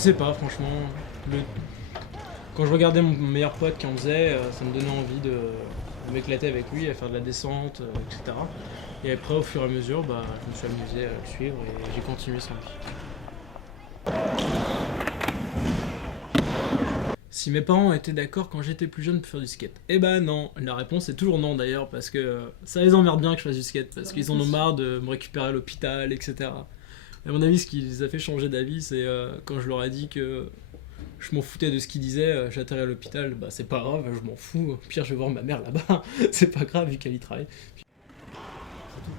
sais pas, franchement. Quand je regardais mon meilleur pote qui en faisait, ça me donnait envie de m'éclater avec lui, à faire de la descente, etc. Et après, au fur et à mesure, je me suis amusé à le suivre et j'ai continué sans lui. Si mes parents étaient d'accord quand j'étais plus jeune pour faire du skate? Eh ben non, la réponse est toujours non d'ailleurs, parce que ça les emmerde bien que je fasse du skate, parce qu'ils en ont marre de me récupérer à l'hôpital, etc. Et à mon avis, ce qui les a fait changer d'avis, c'est quand je leur ai dit que je m'en foutais de ce qu'ils disaient, j'atterris à l'hôpital, c'est pas grave, je m'en fous, au pire je vais voir ma mère là-bas, c'est pas grave vu qu'elle y travaille.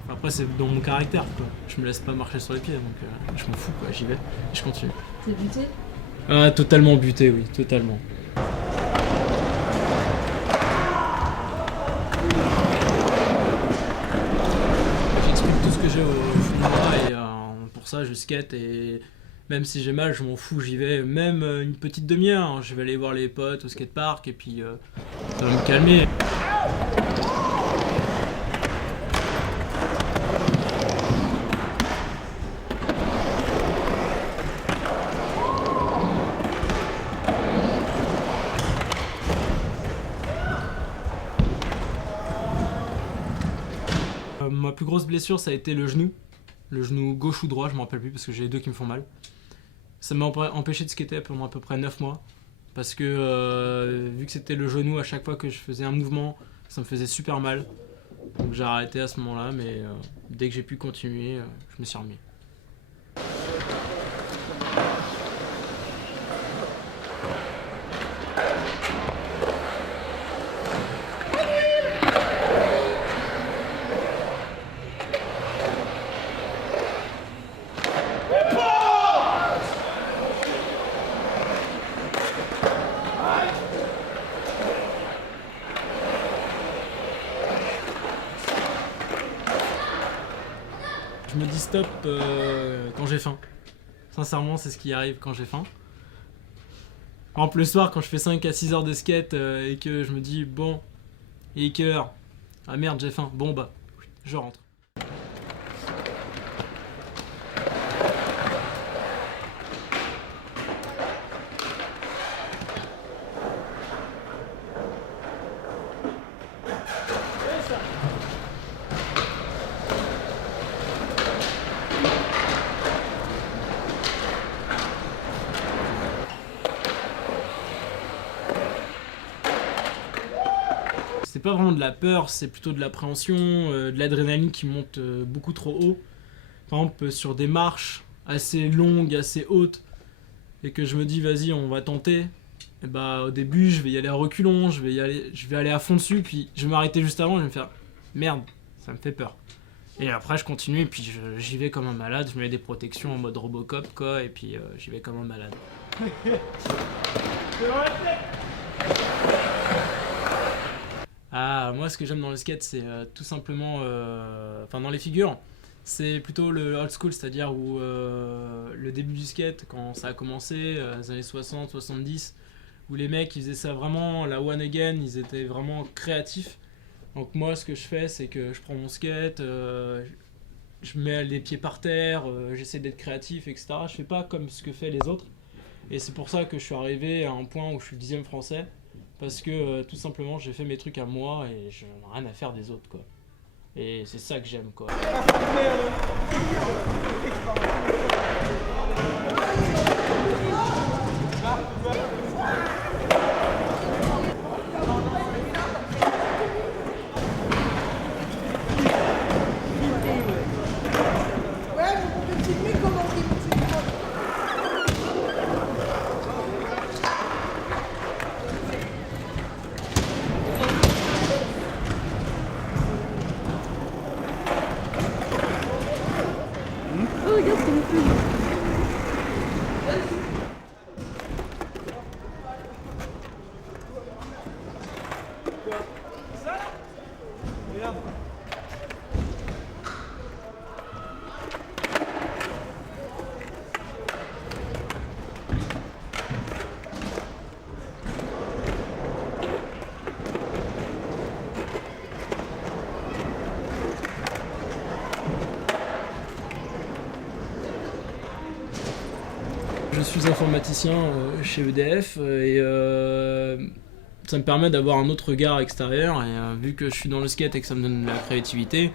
Après c'est dans mon caractère quoi, je me laisse pas marcher sur les pieds donc je m'en fous quoi, j'y vais et je continue. T'es buté? Ah totalement buté oui, totalement. J'explique tout ce que j'ai au fond de moi et pour ça je skate et même si j'ai mal je m'en fous, j'y vais même une petite demi-heure, hein. Je vais aller voir les potes au skatepark et puis ça va me calmer. Ma plus grosse blessure ça a été le genou gauche ou droit, je me rappelle plus parce que j'ai les deux qui me font mal. Ça m'a empêché de skater pendant à peu près 9 mois parce que vu que c'était le genou à chaque fois que je faisais un mouvement, ça me faisait super mal. Donc j'ai arrêté à ce moment-là mais dès que j'ai pu continuer, je me suis remis. Je me dis stop quand j'ai faim. Sincèrement, c'est ce qui arrive quand j'ai faim. Par exemple, le soir, quand je fais 5 à 6 heures de skate et que je me dis, bon, il est quelle heure? Ah merde, j'ai faim. Bon, je rentre. C'est pas vraiment de la peur, c'est plutôt de l'appréhension, de l'adrénaline qui monte beaucoup trop haut. Par exemple, sur des marches assez longues, assez hautes, et que je me dis, vas-y, on va tenter. Et au début, je vais y aller à reculons, je vais aller à fond dessus, puis je vais m'arrêter juste avant, je vais me faire, merde, ça me fait peur. Et après, je continue, et puis j'y vais comme un malade, je mets des protections en mode Robocop, quoi, et puis j'y vais comme un malade. Ah, moi ce que j'aime dans le skate c'est tout simplement, dans les figures, c'est plutôt le old school, c'est-à-dire où le début du skate, quand ça a commencé, les années 60, 70, où les mecs ils faisaient ça vraiment, la one again, ils étaient vraiment créatifs. Donc moi ce que je fais c'est que je prends mon skate, je mets les pieds par terre, j'essaie d'être créatif, etc. Je fais pas comme ce que font les autres. Et c'est pour ça que je suis arrivé à un point où je suis le 10e français. Parce que tout simplement j'ai fait mes trucs à moi et je n'ai rien à faire des autres quoi. Et c'est ça que j'aime quoi. Oh regarde ce qu'on fait. suis informaticien chez EDF et ça me permet d'avoir un autre regard extérieur. Et vu que je suis dans le skate et que ça me donne de la créativité,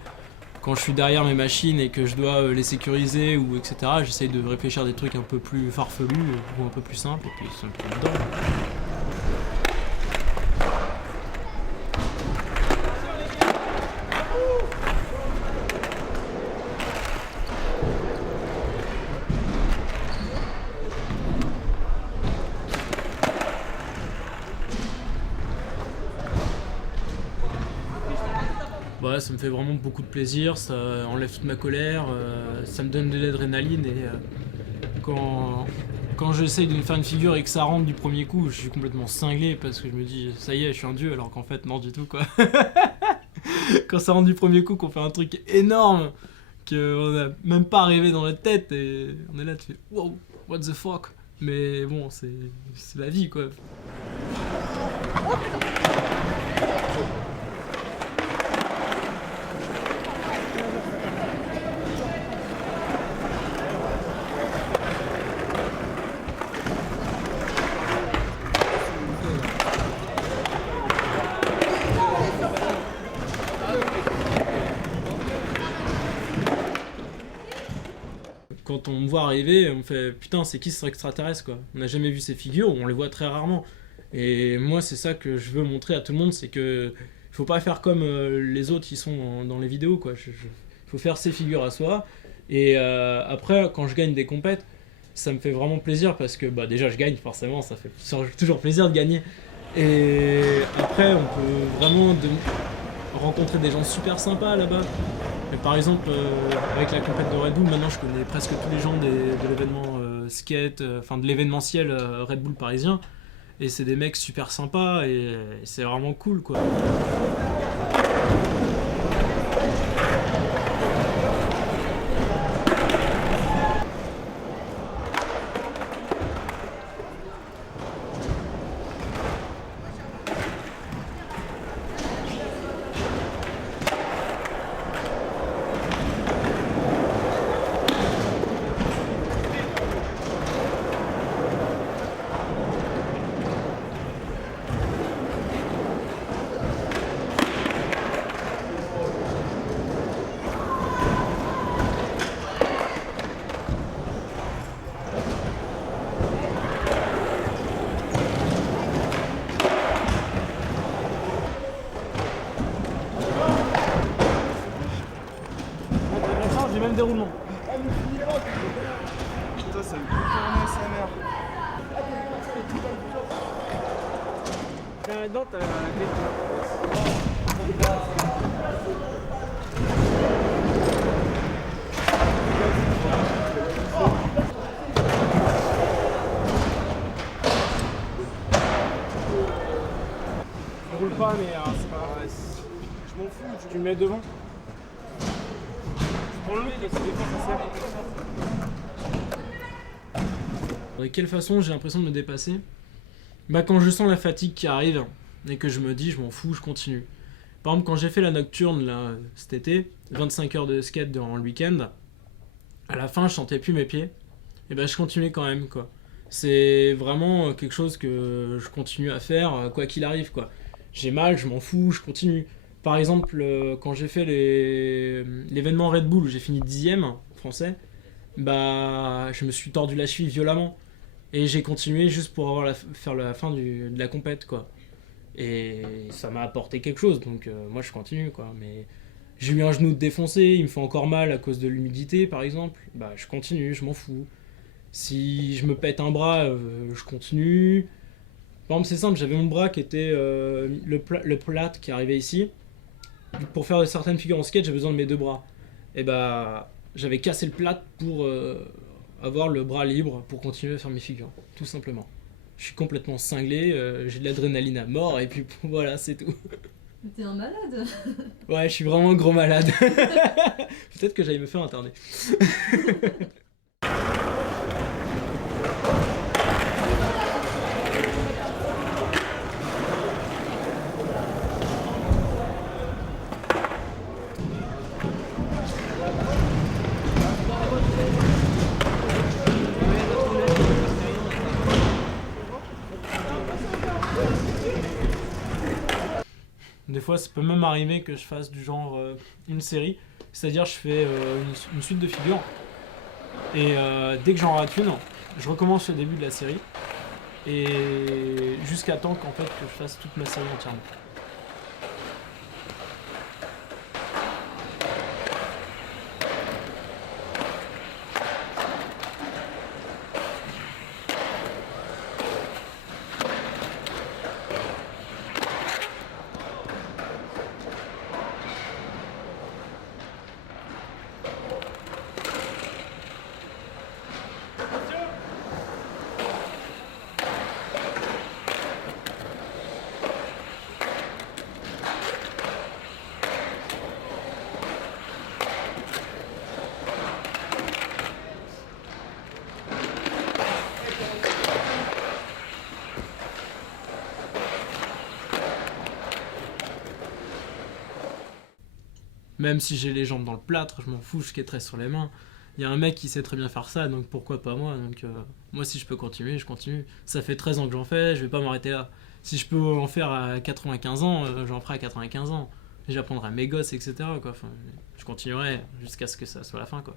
quand je suis derrière mes machines et que je dois les sécuriser ou etc., j'essaye de réfléchir à des trucs un peu plus farfelus ou un peu plus simples et puis simplement dedans. Ouais, ça me fait vraiment beaucoup de plaisir, ça enlève toute ma colère, ça me donne de l'adrénaline et quand j'essaye de me faire une figure et que ça rentre du premier coup, je suis complètement cinglé parce que je me dis ça y est, je suis un dieu alors qu'en fait non du tout quoi. Quand ça rentre du premier coup, qu'on fait un truc énorme qu'on n'a même pas rêvé dans notre tête et on est là, tu fais wow, what the fuck. Mais bon, c'est la vie quoi. Quand on me voit arriver, on fait putain, c'est qui ce extraterrestre quoi. On n'a jamais vu ces figures, on les voit très rarement. Et moi, c'est ça que je veux montrer à tout le monde, c'est que faut pas faire comme les autres qui sont dans les vidéos quoi. Faut faire ses figures à soi. Et après, quand je gagne des compètes, ça me fait vraiment plaisir parce que bah déjà je gagne forcément, ça fait toujours plaisir de gagner. Et après, on peut vraiment rencontrer des gens super sympas là-bas. Et par exemple, avec la compète de Red Bull, maintenant je connais presque tous les gens de l'événement skate, enfin de l'événementiel Red Bull parisien. Et c'est des mecs super sympas et c'est vraiment cool quoi. J'ai même déroulement. Putain, ça me coupe sa mère. Là-dedans, t'as la clé. Je roule pas, mais c'est pas grave. Je m'en fous. Tu le mets devant. De quelle façon j'ai l'impression de me dépasser? Bah quand je sens la fatigue qui arrive et que je me dis je m'en fous, je continue. Par exemple quand j'ai fait la nocturne là cet été, 25 heures de skate durant le week-end, à la fin je sentais plus mes pieds, et bah je continuais quand même quoi. C'est vraiment quelque chose que je continue à faire quoi qu'il arrive quoi. J'ai mal, je m'en fous, je continue. Par exemple, quand j'ai fait l'événement Red Bull où j'ai fini 10ème français, bah je me suis tordu la cheville violemment. Et j'ai continué juste pour faire la fin de la compète quoi. Et ça m'a apporté quelque chose, donc moi je continue quoi. Mais j'ai eu un genou défoncé, il me fait encore mal à cause de l'humidité par exemple, bah je continue, je m'en fous. Si je me pète un bras, je continue. Par exemple c'est simple, j'avais mon bras qui était le plate qui arrivait ici. Pour faire certaines figures en skate, j'ai besoin de mes deux bras. Et bah, j'avais cassé le plate pour avoir le bras libre pour continuer à faire mes figures, tout simplement. Je suis complètement cinglé, j'ai de l'adrénaline à mort et puis voilà, c'est tout. T'es un malade. Ouais, je suis vraiment un gros malade. Peut-être que j'allais me faire interner. Des fois, ça peut même arriver que je fasse du genre une série, c'est-à-dire je fais une suite de figures, et dès que j'en rate une, je recommence le début de la série, et jusqu'à temps qu'en fait que je fasse toute ma série entièrement. Même si j'ai les jambes dans le plâtre, je m'en fous, je skaterai sur les mains. Il y a un mec qui sait très bien faire ça, donc pourquoi pas moi. Donc moi, si je peux continuer, je continue. Ça fait 13 ans que j'en fais, je vais pas m'arrêter là. Si je peux en faire à 95 ans, j'en ferai à 95 ans. J'apprendrai à mes gosses, etc. Quoi. Enfin, je continuerai jusqu'à ce que ça soit la fin, quoi.